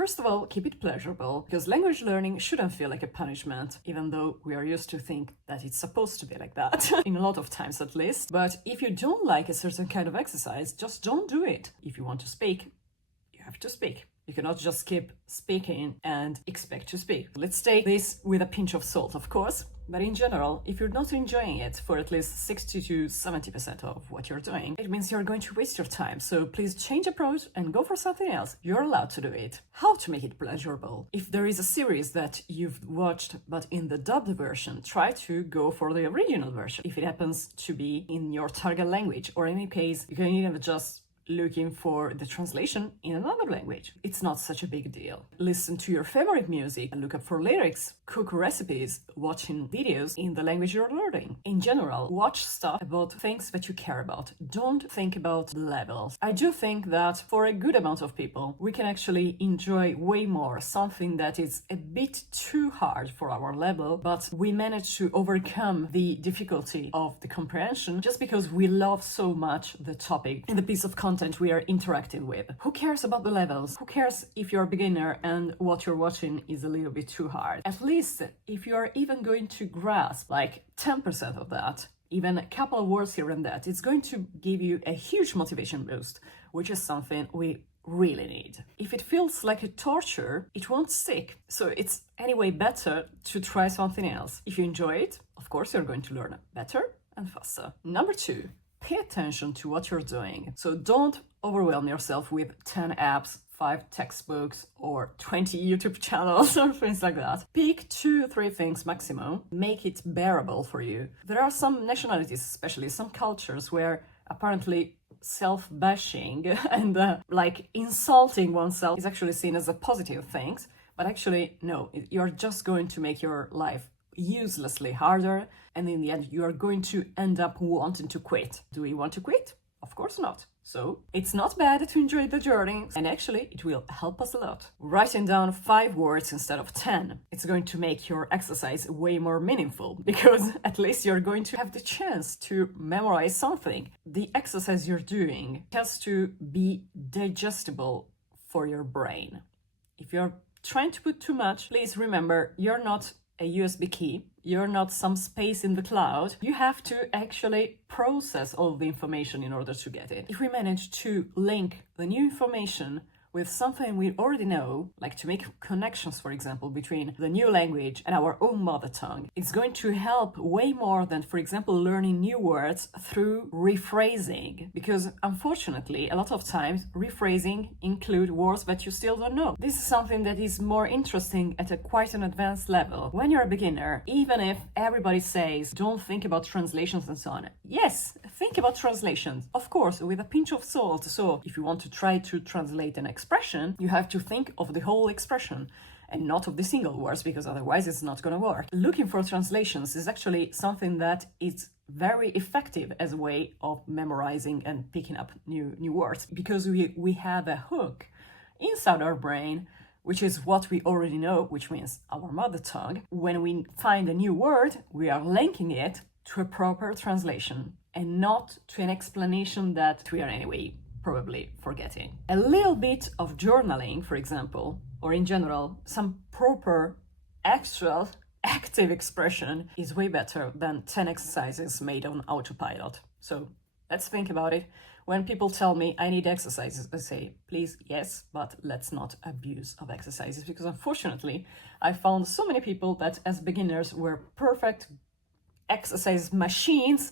First of all, keep it pleasurable, because language learning shouldn't feel like a punishment, even though we are used to think that it's supposed to be like that, in a lot of times at least. But if you don't like a certain kind of exercise, just don't do it. If you want to speak, you have to speak. You cannot just keep speaking and expect to speak. Let's take this with a pinch of salt, of course. But in general, if you're not enjoying it for at least 60 to 70% of what you're doing, it means you're going to waste your time. So please change approach and go for something else. You're allowed to do it. How to make it pleasurable? If there is a series that you've watched but in the dubbed version, try to go for the original version. If it happens to be in your target language, or in any case, you can even just looking for the translation in another language. It's not such a big deal. Listen to your favorite music and look up for lyrics, cook recipes, watching videos in the language you're learning. In general, watch stuff about things that you care about. Don't think about the levels. I do think that for a good amount of people, we can actually enjoy way more something that is a bit too hard for our level, but we manage to overcome the difficulty of the comprehension just because we love so much the topic and the piece of content we are interacting with. Who cares about the levels? Who cares if you're a beginner and what you're watching is a little bit too hard? At least if you're even going to grasp like 10% of that, even a couple of words here and that, it's going to give you a huge motivation boost, which is something we really need. If it feels like a torture, it won't stick. So it's anyway better to try something else. If you enjoy it, of course, you're going to learn better and faster. Number 2. Pay attention to what you're doing. So don't overwhelm yourself with 10 apps, 5 textbooks, or 20 YouTube channels or things like that. Pick 2-3 things maximum. Make it bearable for you. There are some nationalities, especially some cultures, where apparently self-bashing and like insulting oneself is actually seen as a positive thing. But actually, no, you're just going to make your life uselessly harder, and in the end you are going to end up wanting to quit. Do you want to quit? Of course not. So it's not bad to enjoy the journey, and actually it will help us a lot. Writing down 5 words instead of 10, it's going to make your exercise way more meaningful, because at least you're going to have the chance to memorize something. The exercise you're doing has to be digestible for your brain. If you're trying to put too much, please remember you're not a USB key, you're not some space in the cloud. You have to actually process all the information in order to get it. If we manage to link the new information with something we already know, like to make connections, for example, between the new language and our own mother tongue, it's going to help way more than, for example, learning new words through rephrasing. Because unfortunately, a lot of times, rephrasing include words that you still don't know. This is something that is more interesting at a quite an advanced level. When you're a beginner, even if everybody says, don't think about translations and so on. Yes, think about translations, of course, with a pinch of salt. So if you want to try to translate an expression, you have to think of the whole expression and not of the single words, because otherwise it's not going to work. Looking for translations is actually something that is very effective as a way of memorizing and picking up new words, because we have a hook inside our brain, which is what we already know, which means our mother tongue. When we find a new word, we are linking it to a proper translation and not to an explanation that we are anyway probably forgetting. A little bit of journaling, for example, or in general, some proper actual active expression is way better than 10 exercises made on autopilot. So let's think about it. When people tell me I need exercises, I say, please, yes, but let's not abuse of exercises, because unfortunately, I found so many people that as beginners were perfect exercise machines,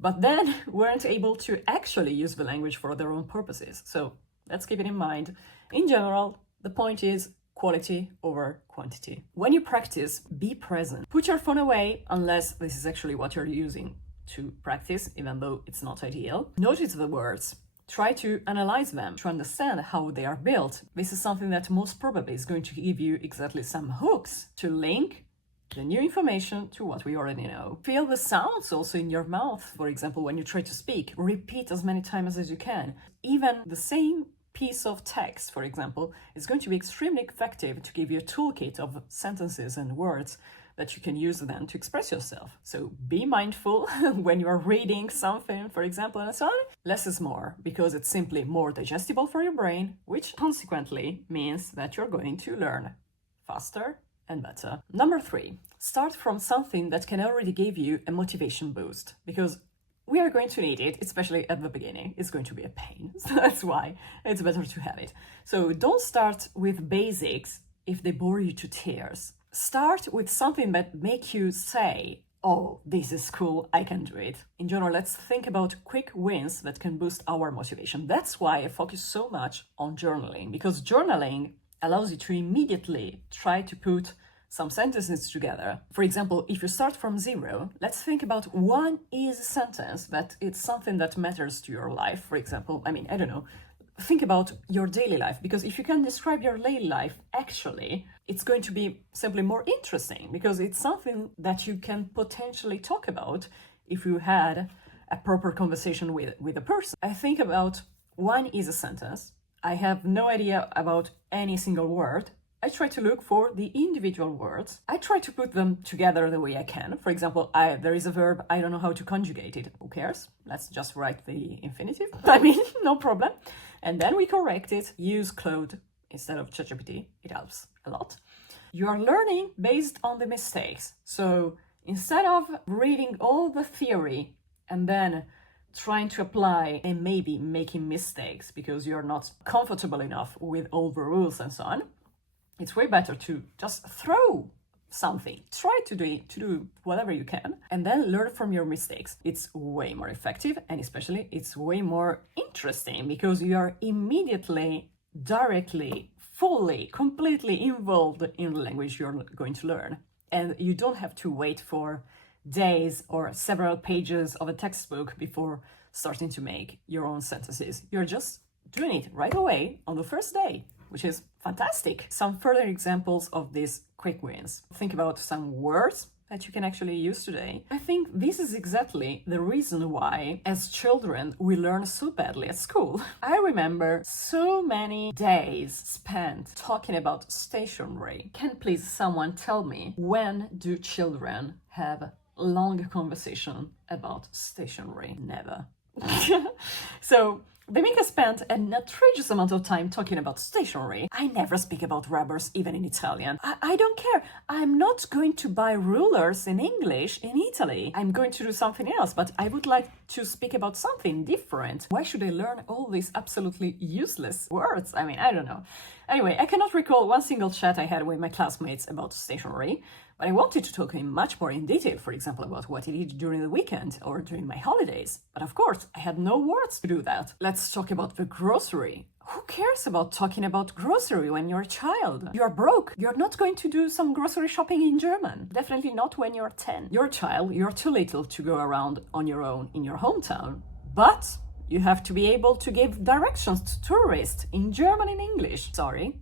but then weren't able to actually use the language for their own purposes. So let's keep it in mind. In general, the point is quality over quantity. When you practice, be present. Put your phone away, unless this is actually what you're using to practice, even though it's not ideal. Notice the words. Try to analyze them, to understand how they are built. This is something that most probably is going to give you exactly some hooks to link the new information to what we already know. Feel the sounds also in your mouth, for example, when you try to speak. Repeat as many times as you can. Even the same piece of text, for example, is going to be extremely effective to give you a toolkit of sentences and words that you can use then to express yourself. So be mindful when you are reading something, for example, and so on. Less is more, because it's simply more digestible for your brain, which consequently means that you're going to learn faster and better. Number 3, start from something that can already give you a motivation boost, because we are going to need it, especially at the beginning. It's going to be a pain. So that's why it's better to have it. So don't start with basics if they bore you to tears. Start with something that make you say, oh, this is cool, I can do it. In general, let's think about quick wins that can boost our motivation. That's why I focus so much on journaling, because journaling allows you to immediately try to put some sentences together. For example, if you start from 0, let's think about one easy sentence that it's something that matters to your life. For example, I don't know, think about your daily life, because if you can describe your daily life, actually, it's going to be simply more interesting, because it's something that you can potentially talk about if you had a proper conversation with a person. I think about one easy sentence. I have no idea about any single word. I try to look for the individual words. I try to put them together the way I can. For example, there is a verb, I don't know how to conjugate it. Who cares? Let's just write the infinitive. No problem. And then we correct it. Use Claude instead of ChatGPT. It helps a lot. You are learning based on the mistakes. So instead of reading all the theory and then trying to apply and maybe making mistakes because you're not comfortable enough with all the rules and so on, it's way better to just throw something. Try to do whatever you can, and then learn from your mistakes. It's way more effective, and especially it's way more interesting, because you are immediately, directly, fully, completely involved in the language you're going to learn. And you don't have to wait for days or several pages of a textbook before starting to make your own sentences. You're just doing it right away on the first day, which is fantastic. Some further examples of these quick wins. Think about some words that you can actually use today. I think this is exactly the reason why, as children, we learn so badly at school. I remember so many days spent talking about stationery. Can please someone tell me, when do children have long conversation about stationery? Never. So they make us spend an outrageous amount of time talking about stationery. I never speak about rubbers, even in Italian. I don't care. I'm not going to buy rulers in English in Italy. I'm going to do something else, but I would like to speak about something different. Why should I learn all these absolutely useless words? I don't know. Anyway, I cannot recall one single chat I had with my classmates about stationery, but I wanted to talk in much more in detail, for example, about what I did during the weekend or during my holidays. But of course, I had no words to do that. Let's talk about the grocery. Who cares about talking about grocery when you're a child? You're broke. You're not going to do some grocery shopping in German. Definitely not when you're 10. You're a child. You're too little to go around on your own in your hometown. But you have to be able to give directions to tourists in German and English. Sorry.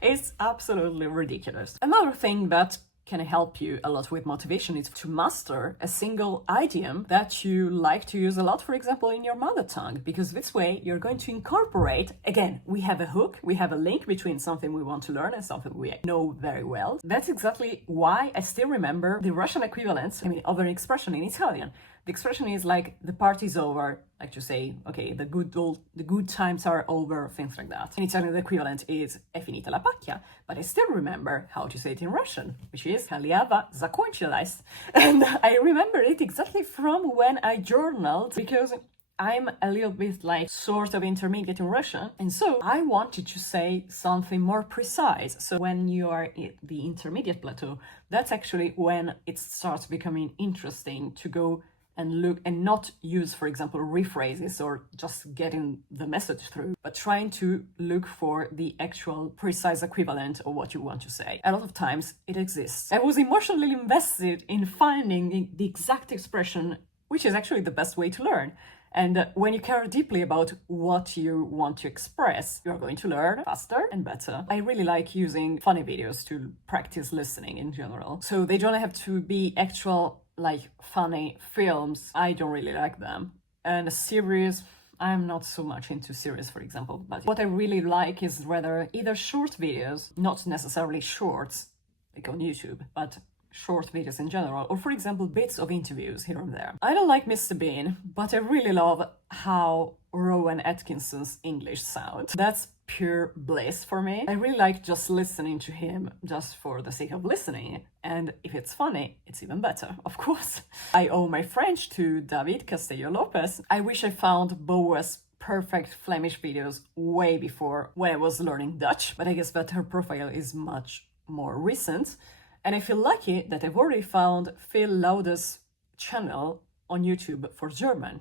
It's absolutely ridiculous. Another thing that can help you a lot with motivation is to master a single idiom that you like to use a lot, for example, in your mother tongue, because this way you're going to incorporate, again, we have a hook, we have a link between something we want to learn and something we know very well. That's exactly why I still remember the Russian equivalent, of an expression in Italian. The expression is like, the party's over, like to say, okay, the good times are over, things like that. In Italian, the equivalent is è finita la pacchia, but I still remember how to say it in Russian, which is Kaliava zakonchilась. And I remember it exactly from when I journaled, because I'm a little bit like sort of intermediate in Russian, and so I wanted to say something more precise. So when you are at the intermediate plateau, that's actually when it starts becoming interesting to go and look and not use, for example, rephrases or just getting the message through, but trying to look for the actual precise equivalent of what you want to say. A lot of times it exists. I was emotionally invested in finding the exact expression, which is actually the best way to learn. And when you care deeply about what you want to express, you're going to learn faster and better. I really like using funny videos to practice listening in general. So they don't have to be actual like funny films. I don't really like them. And a series, I'm not so much into series, for example. But what I really like is rather either short videos, not necessarily shorts, like on YouTube, but short videos in general, or for example, bits of interviews here and there. I don't like Mr. Bean, but I really love how Rowan Atkinson's English sound. That's pure bliss for me. I really like just listening to him just for the sake of listening. And if it's funny, it's even better, of course. I owe my French to David Castillo Lopez. I wish I found Boa's perfect Flemish videos way before when I was learning Dutch, but I guess that her profile is much more recent. And I feel lucky that I've already found Phil Laude's channel on YouTube for German.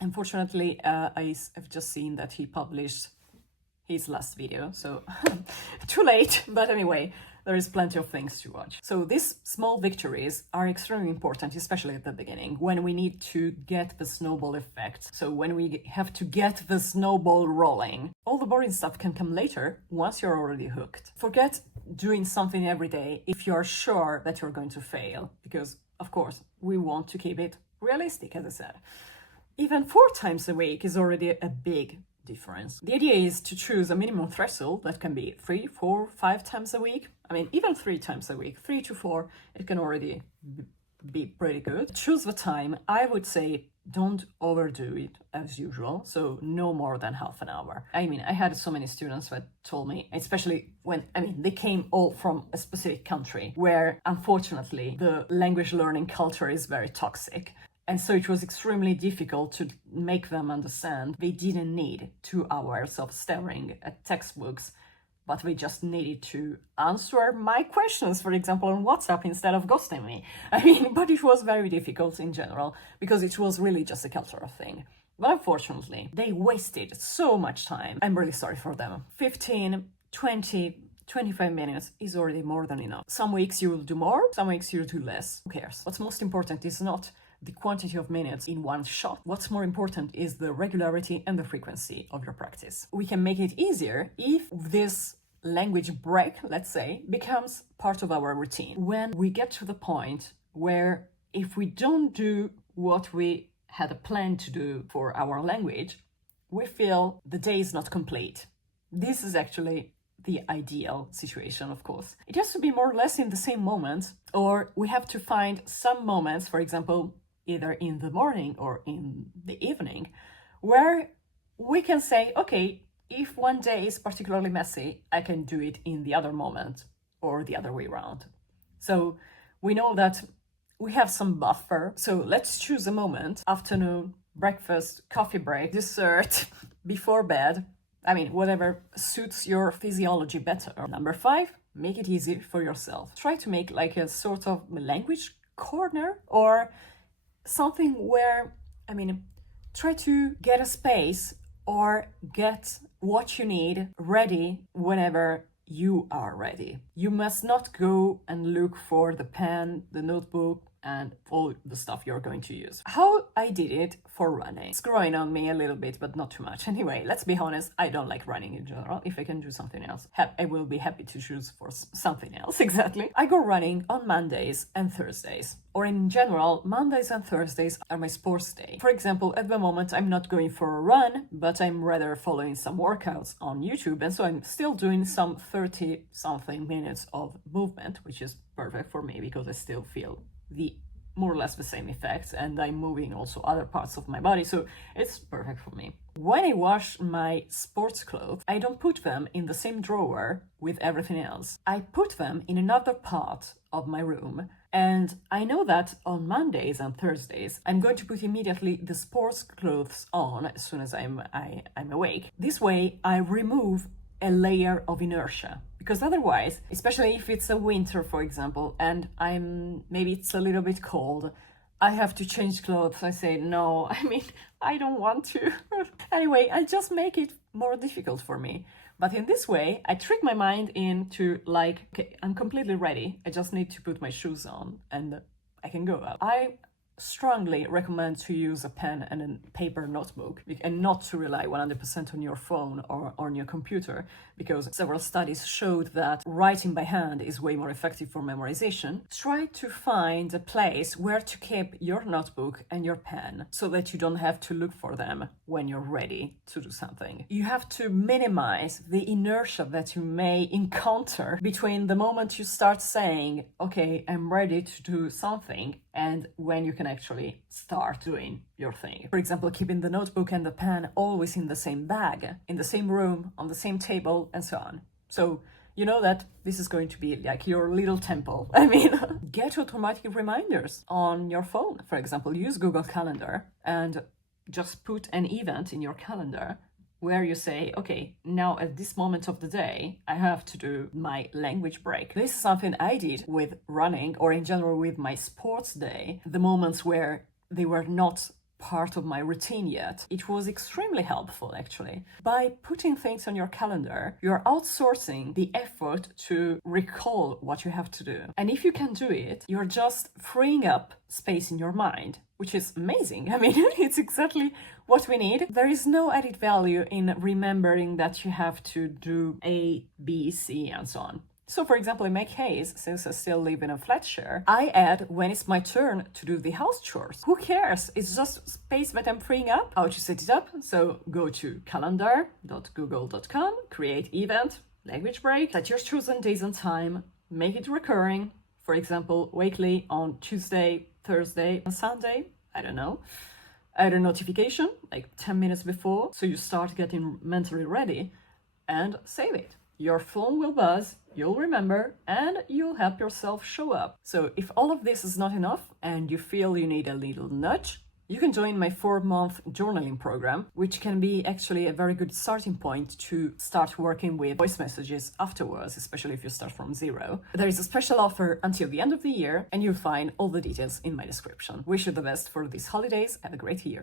Unfortunately, I've just seen that he published his last video, so too late. But anyway, there is plenty of things to watch. So these small victories are extremely important, especially at the beginning, when we need to get the snowball effect. So when we have to get the snowball rolling. All the boring stuff can come later once you're already hooked. Forget doing something every day if you're sure that you're going to fail, because of course we want to keep it realistic, as I said. Even 4 times a week is already a big difference. The idea is to choose a minimum threshold that can be 3, 4, 5 times a week. I mean, even 3 times a week, 3 to 4, it can already be pretty good. Choose the time. I would say don't overdo it as usual, so no more than half an hour. I mean, I had so many students that told me, especially when, they came all from a specific country where, unfortunately, the language learning culture is very toxic. And so it was extremely difficult to make them understand they didn't need 2 hours of staring at textbooks, but they just needed to answer my questions, for example, on WhatsApp instead of ghosting me. But it was very difficult in general because it was really just a cultural thing. But unfortunately, they wasted so much time. I'm really sorry for them. 15, 20, 25 minutes is already more than enough. Some weeks you will do more, some weeks you'll do less. Who cares? What's most important is not the quantity of minutes in one shot. What's more important is the regularity and the frequency of your practice. We can make it easier if this language break, let's say, becomes part of our routine. When we get to the point where if we don't do what we had a plan to do for our language, we feel the day is not complete. This is actually the ideal situation, of course. It has to be more or less in the same moment, or we have to find some moments, for example, either in the morning or in the evening, where we can say, okay, if one day is particularly messy, I can do it in the other moment or the other way around. So we know that we have some buffer. So let's choose a moment, afternoon, breakfast, coffee break, dessert, before bed. Whatever suits your physiology better. Number 5, make it easy for yourself. Try to make like a sort of language corner or something where, try to get a space or get what you need ready whenever you are ready. You must not go and look for the pen, the notebook, and all the stuff you're going to use. How I did it for running. It's growing on me a little bit, but not too much. Anyway, let's be honest, I don't like running in general. If I can do something else, I will be happy to choose for something else, exactly. I go running on Mondays and Thursdays. Or in general, Mondays and Thursdays are my sports day. For example, at the moment, I'm not going for a run, but I'm rather following some workouts on YouTube. And so I'm still doing some 30-something minutes of movement, which is perfect for me because I still feel the more or less the same effects, and I'm moving also other parts of my body, so it's perfect for me. When I wash my sports clothes, I don't put them in the same drawer with everything else. I put them in another part of my room, and I know that on Mondays and Thursdays, I'm going to put immediately the sports clothes on as soon as I'm awake. This way, I remove a layer of inertia. Because otherwise, especially if it's a winter, for example, and maybe it's a little bit cold, I have to change clothes. I say, no, I don't want to. Anyway, I just make it more difficult for me. But in this way, I trick my mind into okay, I'm completely ready. I just need to put my shoes on and I can go out. I strongly recommend to use a pen and a paper notebook and not to rely 100% on your phone or on your computer, because several studies showed that writing by hand is way more effective for memorization. Try to find a place where to keep your notebook and your pen so that you don't have to look for them when you're ready to do something. You have to minimize the inertia that you may encounter between the moment you start saying, okay, I'm ready to do something, and when you can actually start doing your thing. For example, keeping the notebook and the pen always in the same bag, in the same room, on the same table, and so on. So you know that this is going to be like your little temple. I mean, get automatic reminders on your phone. For example, use Google Calendar and just put an event in your calendar where you say, okay, now at this moment of the day, I have to do my language break. This is something I did with running, or in general with my sports day, the moments where they were not part of my routine yet. It was extremely helpful, actually. By putting things on your calendar, you're outsourcing the effort to recall what you have to do. And if you can do it, you're just freeing up space in your mind, which is amazing. I mean, it's exactly what we need. There is no added value in remembering that you have to do A, B, C, and so on. So, for example, in my case, since I still live in a flat share, I add when it's my turn to do the house chores. Who cares? It's just space that I'm freeing up. How to set it up? So go to calendar.google.com, create event, language break, set your chosen days and time, make it recurring. For example, weekly on Tuesday, Thursday, and Sunday. I don't know. Add a notification like 10 minutes before, so you start getting mentally ready, and save it. Your phone will buzz, you'll remember, and you'll help yourself show up. So if all of this is not enough and you feel you need a little nudge, you can join my 4-month journaling program, which can be actually a very good starting point to start working with voice messages afterwards, especially if you start from zero. There is a special offer until the end of the year, and you'll find all the details in my description. Wish you the best for these holidays. Have a great year.